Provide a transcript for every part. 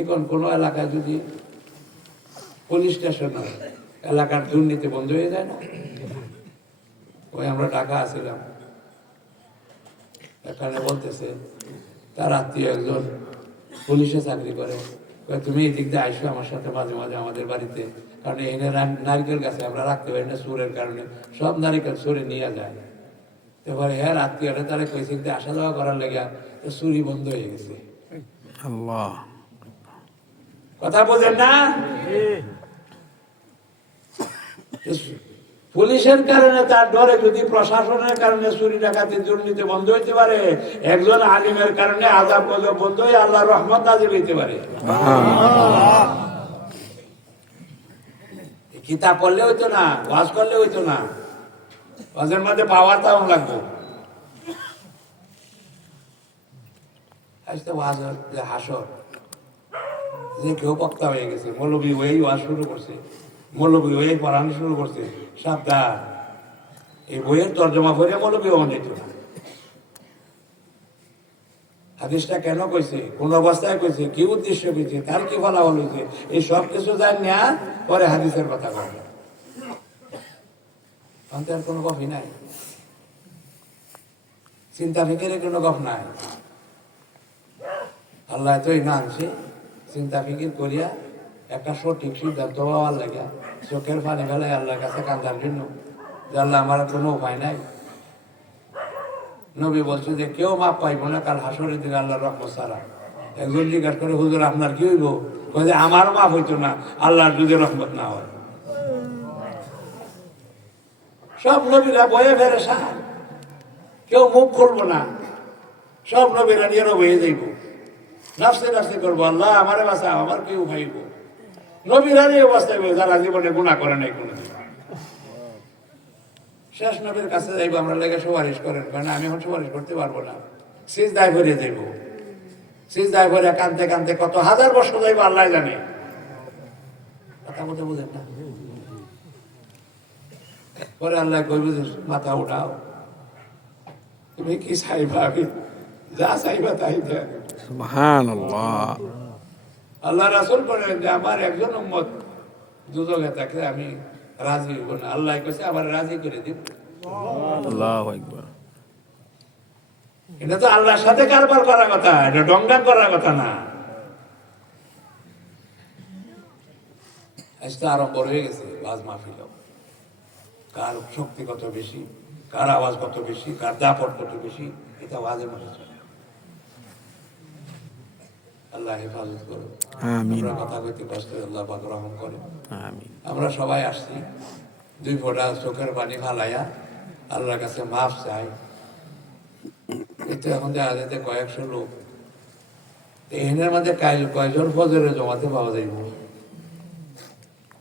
এখন কোনো এলাকায় যদি পুলিশ স্টেশন হয়, এলাকার দুর্নীতি বন্ধ হয়ে যায় না? ওই আমরা ঢাকা আসছিলাম এখানে বলতেছে, তার আত্মীয় একজন পুলিশে চাকরি করে। তুমি এই দিক দিয়ে আইসো আমার সাথে মাঝে মাঝে আমাদের বাড়িতে। কারণ এনে নারিকেল গাছে আমরা রাখতে পারি না সুরের কারণে। সব নারিকেল সুরে নিয়ে যায়। এবারে হ্যাঁ আত্মীয়রা তারা কইছে আসা যাওয়া করার লেগে চুরি বন্ধ হয়ে গেছে। আল্লাহ। কথা বোঝেন না? পুলিশের কারণে তার ডরে যদি প্রশাসনের কারণে চুরি ডাকাতি দুর্নীতি বন্ধ হইতে পারে, একজন আলিমের কারণে আজাব গজব বন্ধ হয়ে আল্লাহ রহমত নাজিল হইতে পারে। কিতাব পড়লে হইতো না, ওয়াজ করলে হইতো না। ওয়াজের মধ্যে পাওয়ার তাও লাগবে। আজকে ওয়াজ হাসর। যে কেউ বক্তা হয়ে গেছে, মৌলবী ওই ওয়াজ শুরু করছে, মৌলবী ওই পড়ানো শুরু করছে, সাবধান। এই বইয়ের তর্জমা করে মৌলবী অনিত না। হাদিসটা কেন কইছে, কোন অবস্থায় কইছে, কি উদ্দেশ্য কইছে, তার কি ফলাফল হয়েছে এই সব কিছু জান না পরে হাদিসের কথা বলে। অন্তের কোনো কফি নাই। চিন্তা ফিকিরে কোনো গফ নাই। আল্লাহ তো না আনছে। চিন্তা ফিকির করিয়া একটা সঠিক সিদ্ধান্ত হওয়ার লাগে, চোখের পানি ফেলে আল্লাহর কাছে কান্দার জন্য। যে আল্লাহ, আমার কোনো উপায় নাই। নবী বলছে যে, কেউ মাপ পাইব না কাল হাসরের দিন আল্লাহর রহমত সারা একজন জিজ্ঞাসা করে, হুজুর, আপনার কি হইব? যে আমার মাপ হইতো না, আল্লাহর যদি রহমত না হয়। সব নবীরা বয়ে ফেরে সার কেউ মুখ খুলবো না। সব নবীরা নিয়ে বয়ে যাইব। নাফসে নাফসে করব, আল্লাহ আমারে বাসা আমার কেউ ভাইব নবীরা এই অবস্থায় যারা জীবনে গুণা করে নাই কোনো শেষ নবীর কাছে যাইবো, আমরা লেগে সুপারিশ করেন, কারণ আমি এখন সুপারিশ করতে পারব না। সিজ দায় ভরে যাইব। সিজ দায় ভরে কানতে কানতে কত হাজার বছর যাইবো, আল্লাহ জানে। কথা বলতে বুঝেন না? পরে আল্লাহ কইবে মাথা উঠাও। তুমি কি চাইবা? আমি যা চাইবা তাই আল্লাহ রাসুল বলেন যে আমার একজন উম্মত দুজকে থাকলে আমি রাজি হইব না। আল্লাহ কইছে আবার রাজি করে দিব এটা তো আল্লাহর সাথে কারবার করার কথা এটা ডঙ্গান করার কথা না। আজ তো আরম্ভ হয়ে গেছে বাজ মাহফিল কার শক্তি কত বেশি কার আওয়াজ কত বেশি কার দাপট কত বেশি এটা ওয়াজের মধ্যে চলে আল্লাহ হেফাজত করো আমিন। আমরা কথা কইতে কষ্ট আল্লাহ পাক রহম করে। আমরা সবাই আসছি দুই ফোঁটা চোখের পানি ফালাইয়া আল্লাহর কাছে মাফ চাই। কিন্তু এখন দেখা যাচ্ছে কয়েকশো লোক। এখানের মধ্যে কাইল কয়জন ফজরে জমাতে পাওয়া যাইব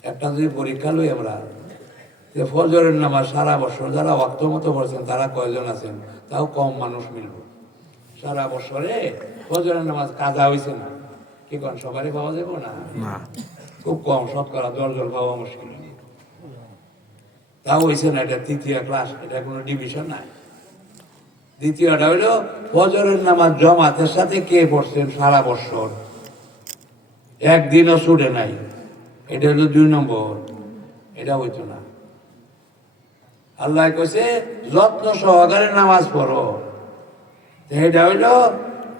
একটা যদি পরীক্ষা লই আমরা যে ফজরের নামাজ সারা বছর যারা অর্থ মতো পড়ছেন তারা কয়জন আছেন? তাও কম মানুষ মিলব। সারা বছরে ফজরের নামাজ কাজা হয়েছে না। কি কোন সবারই পাওয়া যাব না? খুব কম শতকরা দশজন পাওয়া মুশকিল। তাও হয়েছে না এটা তৃতীয় ক্লাস এটা কোনো ডিভিশন নাই। দ্বিতীয়টা হইল ফজরের নামাজ জমাতের সাথে কে পড়ছেন সারা বছর? একদিনও ছুটে নাই। এটা হলো দুই নম্বর। এটা হইতো না। আল্লাহ কইছে যত্ন সহকারে নামাজ পড়ো। এটা হইল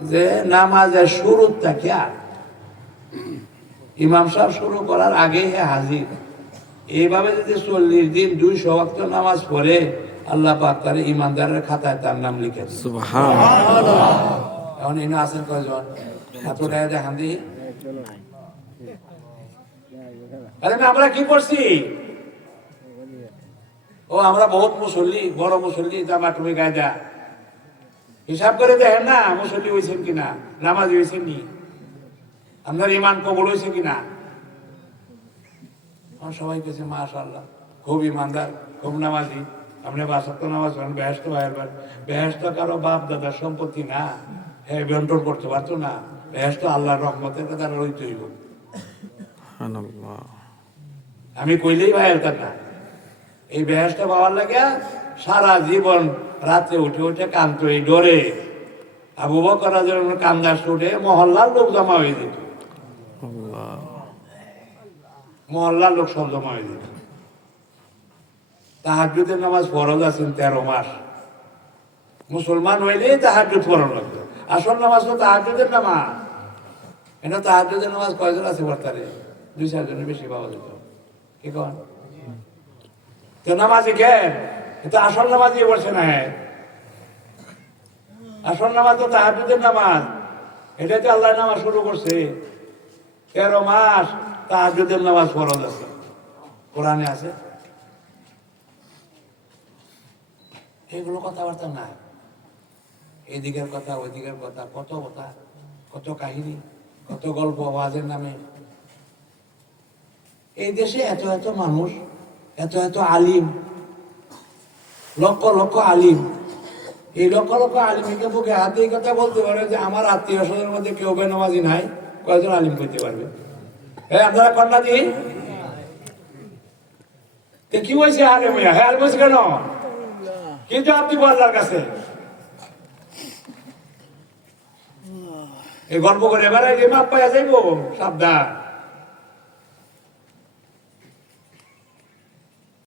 যে নামাজের শুরুর থাকে আর। ইমাম সাহেব শুরু করার আগে হে হাজির। এইভাবে যদি চল্লিশ দিন দুইশো ওয়াক্ত নামাজ পড়ে আল্লাহ পাক তার ইমানদারের খাতায় তার নাম লিখে এখন এনে আছেন কয়জন? এত টাকা দেখান দি আরে আমরা কি করছি ও আমরা বহুত মুসল্লি বড় মুসল্লি জামা তুমি গায়ে হিসাব করে দেখেন না মুসল্লি হয়েছেন কিনা নামাজ হয়েছেন নি। আপনার ইমান কবল হয়েছে কিনা? আমার সবাই কেছে মাশাল্লাহ খুব ইমানদার খুব নামাজি। আপনি বাসত্ব নামাজ পড়েন বেহেস্ত ভাইয়ের বেহেস্ত কারও বাপ দাদার সম্পত্তি না। হ্যাঁ বন্টন করতে পারতো না। বেহেস্ত আল্লাহর রহমতের কথা রইতে হইব। আমি কইলেই ভাইয়ের কথা। এই বেহেস্ত পাওয়ার লাগে সারা জীবন রাতে উঠে উঠে কান্ত এই ডরে। আবু বকর রাদিয়াল্লাহু আনহু কান্দা শুটে মহল্লার লোক জমা হয়ে যেত। মহল্লার লোক সব জমা হয়ে যেত। তাহাজুদের নামাজ ফরজ আছেন তেরো মাস। মুসলমান হইলে তাহাজুদ ফরজ লাগতো। আসল নামাজ তো তাহাজুদের নামাজ। এটা তাহাজুদের নামাজ কয়জন আছে বর্তারে দুই চারজনের বেশি পাওয়া যেত। কি কন? তো নামাজি কে তো আসল নামাজি বলছে না আসল নামাজ তো তাহাজুদের নামাজ। এটা তো আল্লাহ নামাজ শুরু করছে। তেরো মাস তাহাজুদের নামাজ ফরজ আছে। কোরআনে আছে। এগুলো কথাবার্তা নাই। এদিকের কথা, ওইদিকের কথা, কত কথা, কত কাহিনী, কত গল্প আওয়াজের নামে। এই দেশে এত এত মানুষ, এত এত আলিম লক্ষ লক্ষ আলিম। এই লক্ষ লক্ষ আলিমকে বুকে হাতে এই কথা বলতে পারে যে আমার আত্মীয় স্বজনের মধ্যে কেউ বেনামাজি নাই কয়জন আলিম করতে পারবে। হ্যাঁ আপনারা কন্যা তো কি বলছে আরে মিয়া? হ্যাঁ আর কেন? কি জবাব দিব আল্লাহর কাছে। এই গল্প করে এবারে মাপ পাইয়া যাইব, সাবধান।